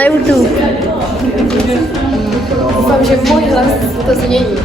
Na YouTube. Doufám, že můj hlas to změní.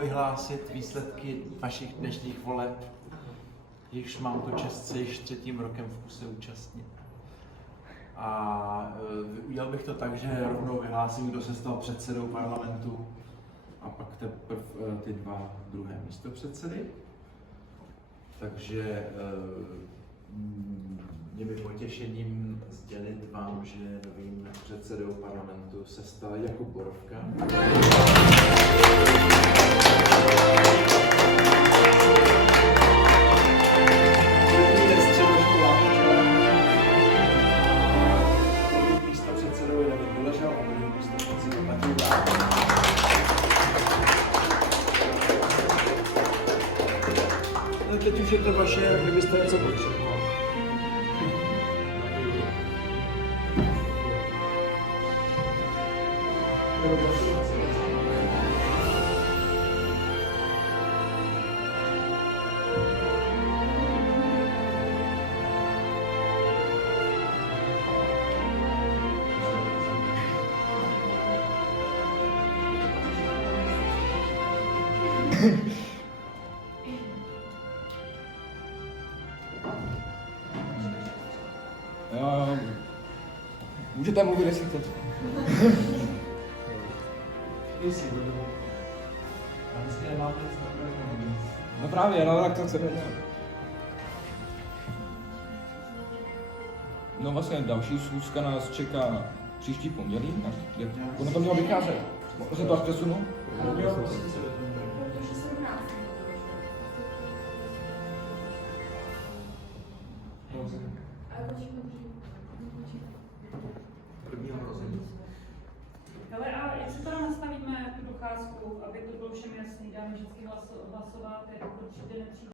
Vyhlásit výsledky vašich dnešních voleb, jichž mám tu čest se již 3. rokem v kuse účastnit. A udělal bych to tak, že rovnou vyhlásím, kdo se stal předsedou parlamentu a pak teprve ty dva druhé místopředsedy. Takže mě by potěšením sdělit vám, že novým předsedou parlamentu se stal Jakub Borovka. Teď už je to vaše, kdybyste něco potřeboval. Můžete mluvit, jestli chcete. No právě, no tak to chceme. No vlastně další schůzka nás čeká příští pondělí. Ono to mělo vycházet. Možná se to až přesunu? Hele, a jak si teda nastavíme tu docházku, aby to bylo všem jasný, dáme vždycky hlasovat, jako kdo přijde, nepřijde?